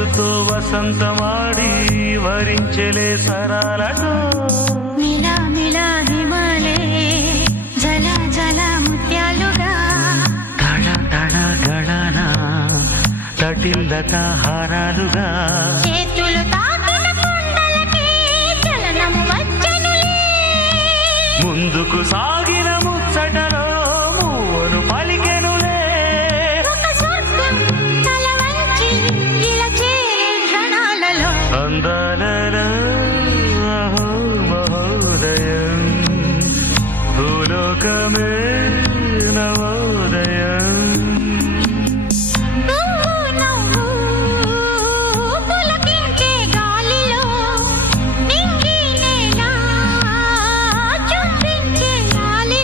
వయసుతో వసంతమాడి వరించెలే సరాలతో మిలా మిలా హిమాలే జల జల ముత్యాలుగా తళ తళ గళన తటిల్లత హారాలుగా చేతులు తాకిన కొండలకి చలనము వచ్చనులే ముందుకు సాగిన ముచ్చటలో మూవను పలికెనులే ఒక స్వర్గం తల వంచి ఇలా చేరే క్షణాలలో అందాలలో అహో మహోదయం భూలోకమే